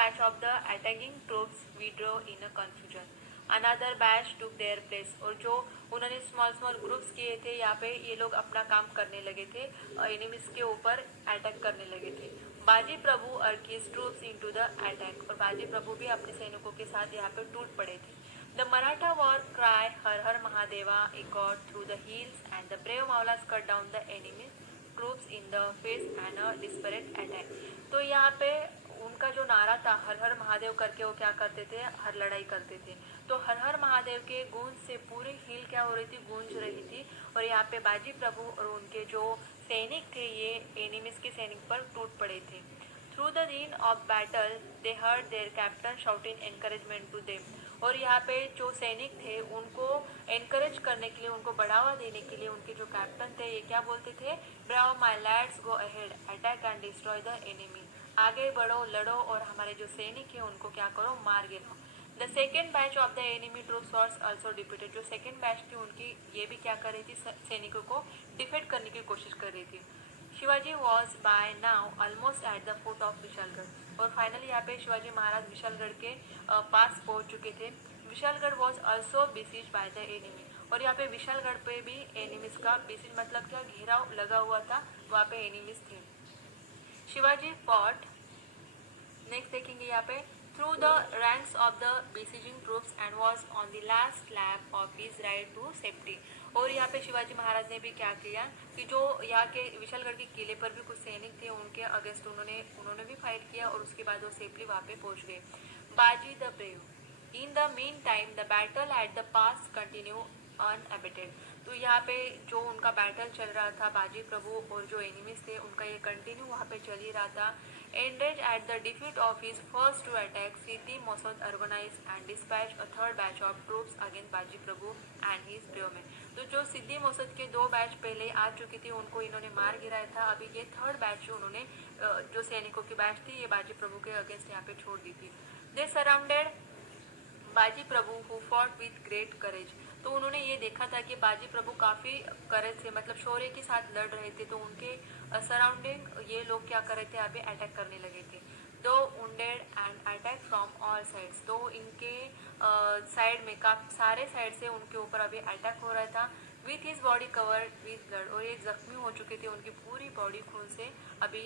batch of the attacking troops withdrew in a confusion. Another batch took their place. और जो उन्होंने small groups किए थे, यहाँ पे ये लोग अपना काम करने लगे थे, एनिमीज के ऊपर अटैक करने लगे थे. बाजी प्रभु urged his troops into the attack. और बाजी प्रभु भी अपने सैनिकों के साथ यहाँ पे टूट पड़े थे. The Maratha war cry Har Har Mahadeva echoed through the hills and the brave Maulas cut down the enemy troops in the face and a desperate attack. तो यहाँ पे उनका जो नारा था हर हर महादेव करके वो क्या करते थे, हर लड़ाई करते थे. तो हर हर महादेव के गूंज से पूरी हिल क्या हो रही थी, गूंज रही थी. और यहाँ पे बाजी प्रभु और उनके जो सैनिक थे ये एनिमीज के सैनिक पर टूट पड़े थे. Through the din of battle they heard their captain shouting encouragement to them. और यहाँ पे जो सैनिक थे उनको एनकरेज करने के लिए, उनको बढ़ावा देने के लिए उनके जो कैप्टन थे ये क्या बोलते थे, Bravo my lads go ahead attack and destroy the enemy. आगे बढ़ो, लड़ो और हमारे जो सैनिक है उनको क्या करो, मार गिराओ. The second batch of the enemy troops was also defeated. जो सेकेंड बैच थी उनकी ये भी क्या कर रही थी, सैनिकों को डिफीट करने की कोशिश कर रही थी. Shivaji was by now almost at the foot of Vishalgarh. और फाइनली यहाँ पे शिवाजी महाराज विशालगढ़ के पास पहुंच चुके थे. Vishalgad was also besieged by the enemy. और यहाँ पे विशालगढ़ पे भी एनिमीज का बिसीज मतलब क्या, घेराव लगा हुआ था, वहाँ पे एनिमीज थे. शिवाजी फॉट, नेक्स्ट देखेंगे यहाँ पे, through the ranks of the besieging troops and was on the last lap of his ride to safety. और यहाँ पे शिवाजी महाराज ने भी क्या किया कि जो यहाँ के विशालगढ़ के किले पर भी कुछ सैनिक थे उनके अगेंस्ट उन्होंने भी फाइट किया और उसके बाद वो सेफली वहाँ पे पहुँच गए. बाजी the brave. In the mean time the battle at the pass continue unabated. तो यहाँ पे जो उनका बैटल चल रहा था बाजी प्रभु और जो एनिमीज थे उनका ये कंटिन्यू वहाँ पे चल ही रहा था. Enraged at the defeat of his first two attacks, Siddhi Mosad organized and dispatched a third batch of troops against Baji Prabhu and his brave men. तो जो सिद्धि मौसद के दो बैच पहले आ चुकी थी उनको इन्होंने मार गिराया था. अभी ये थर्ड बैच उन्होंने जो सैनिकों की बैच थी ये बाजी प्रभु के अगेंस्ट यहाँ पे छोड़ दी थी. They surrounded Baji Prabhu who fought with great courage. तो उन्होंने ये देखा था कि बाजी प्रभु काफ़ी करेज से मतलब शौर्य के साथ लड़ रहे थे. तो उनके सराउंडिंग ये लोग क्या कर रहे थे, यहाँ पे अटैक करने लगे थे. दो wounded and attack from all sides. तो इनके साइड में काफी सारे साइड से उनके ऊपर अभी अटैक हो रहा था. With his body covered with blood. और ये जख्मी हो चुके थे, उनकी पूरी बॉडी खून से अभी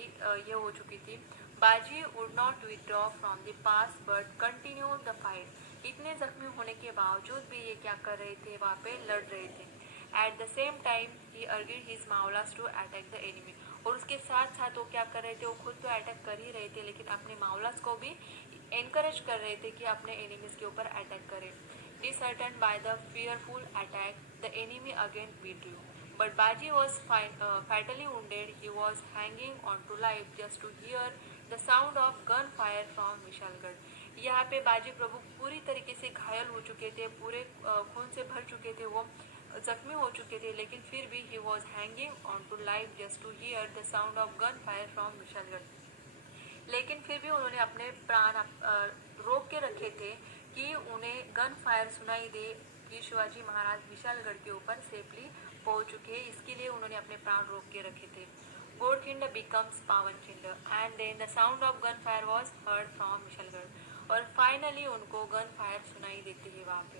ये हो चुकी थी. बाजी would not withdraw from the pass but continue the fight. इतने जख्मी होने के बावजूद भी ये क्या कर रहे थे, वहाँ पे लड़ रहे थे. At the same time he urged his Mavlas to attack the enemy. और उसके साथ साथ वो क्या कर रहे थे, वो खुद तो अटैक कर ही रहे थे लेकिन अपने मावलास को भी एनकरेज कर रहे थे कि अपने एनिमीज के ऊपर अटैक करें. Disheartened by the fearful attack the enemy again withdrew. But Baji was fatally wounded. He was hanging on to life just to hear the sound of gunfire from Vishalgarh. यहाँ पे बाजी प्रभु पूरी तरीके से घायल हो चुके थे, पूरे खून से भर चुके थे, वो जख्मी हो चुके थे, लेकिन फिर भी he was hanging on to life just to hear the sound of gunfire from Vishalgarh. लेकिन फिर भी उन्होंने अपने प्राण रोक के रखे थे कि उन्हें गन फायर सुनाई दे कि शिवाजी महाराज विशालगढ़ के ऊपर सेफली पहुंच चुके हैं. इसके लिए उन्होंने अपने प्राण रोक के रखे थे. Godkhind becomes Pavankhind and then the sound of gun fire was heard from Vishalgad. और फाइनली उनको गन फायर सुनाई देती है वहाँ पे.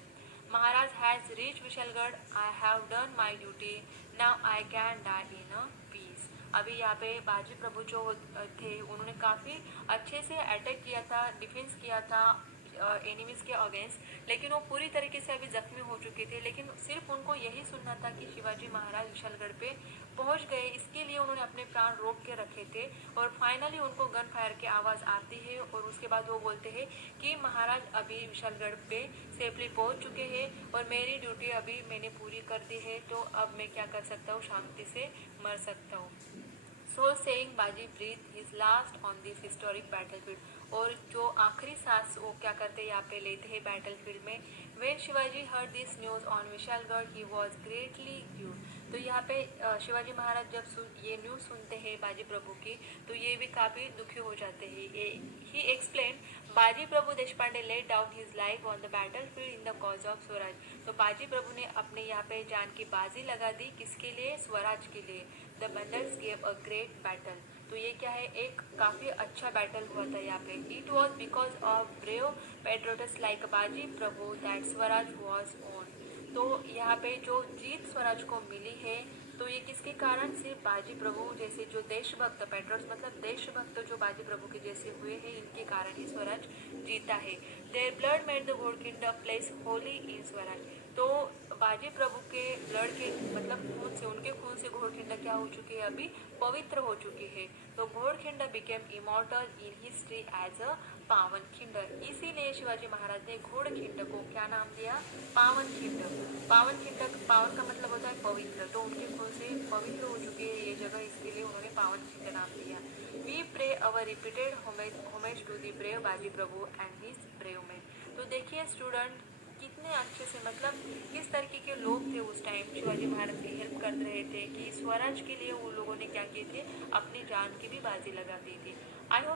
Maharaj has reached Vishalgad. I have done my duty. Now I can die in a peace. अभी यहाँ पे बाजी प्रभु जो थे उन्होंने काफ़ी अच्छे से अटैक किया था, डिफेंस किया था एनिमीज के अगेंस्ट, लेकिन वो पूरी तरीके से अभी जख्मी हो चुके थे. लेकिन सिर्फ उनको यही सुनना था कि शिवाजी महाराज विशालगढ़ पे पहुंच गए. इसके लिए उन्होंने अपने प्राण रोक के रखे थे. और फाइनली उनको गन फायर की आवाज़ आती है और उसके बाद वो बोलते हैं कि महाराज अभी विशालगढ़ पे सेफली पहुंच चुके हैं और मेरी ड्यूटी अभी मैंने पूरी कर दी है, तो अब मैं क्या कर सकता हूँ, शांति से मर सकता हूँ. So saying Baji breathe his last on this historic battlefield. और जो आखिरी सांस वो क्या करते हैं, यहाँ पे लेते हैं बैटलफील्ड में. When Shivaji heard this news on Vishalgad he was greatly grieved. तो यहाँ पे शिवाजी महाराज जब ये न्यूज़ सुनते हैं बाजी प्रभु की तो ये भी काफ़ी दुखी हो जाते हैं. He explained Baji Prabhu Deshpande laid down his life on the battlefield in the cause of Swaraj. तो बाजी प्रभु ने अपने यहाँ पे जान की बाजी लगा दी, किसके लिए, स्वराज के लिए. The Bandals gave a great battle. तो ये क्या है, एक काफी अच्छा बैटल हुआ था यहाँ पे। It was because of brave patriots like Baji Prabhu that Swaraj was won. तो यहाँ पे जो जीत स्वराज को मिली है, तो ये किसके कारण से, बाजी प्रभु जैसे जो देशभक्त, पेट्रोस मतलब देशभक्त जो बाजी प्रभु के जैसे हुए हैं, इनके कारण ही स्वराज जीता है। देयर ब्लड मेड द घोड़ किंगडम प्लेस होली इन स्वराज। तो बाजी प्रभु के ब्लड के मतलब खून से, उनके खून से घोड़खिंड क्या हो चुकी है, अभी पवित्र हो चुकी है। तो Ghodkhind became immortal in history as a Pavan Khind. इसीलिए शिवाजी महाराज ने घोड़खिंड को क्या नाम दिया, पावन खिंड। पावन खिंड, पावन का मतलब होता है पवित्र, तो उनके खून से पवित्र हो चुकी है ये जगह, इसके लिए उन्होंने पावन खिंड नाम दिया। We pray our repeated homage to the brave Baji Prabhu and his brave man. तो देखिए स्टूडेंट, कितने अच्छे से मतलब किस तरीके के लोग थे उस टाइम, शिवाजी महाराज की हेल्प कर रहे थे कि स्वराज के लिए वो लोगों ने क्या किए थे, अपनी जान की भी बाजी लगा दी थी। I hope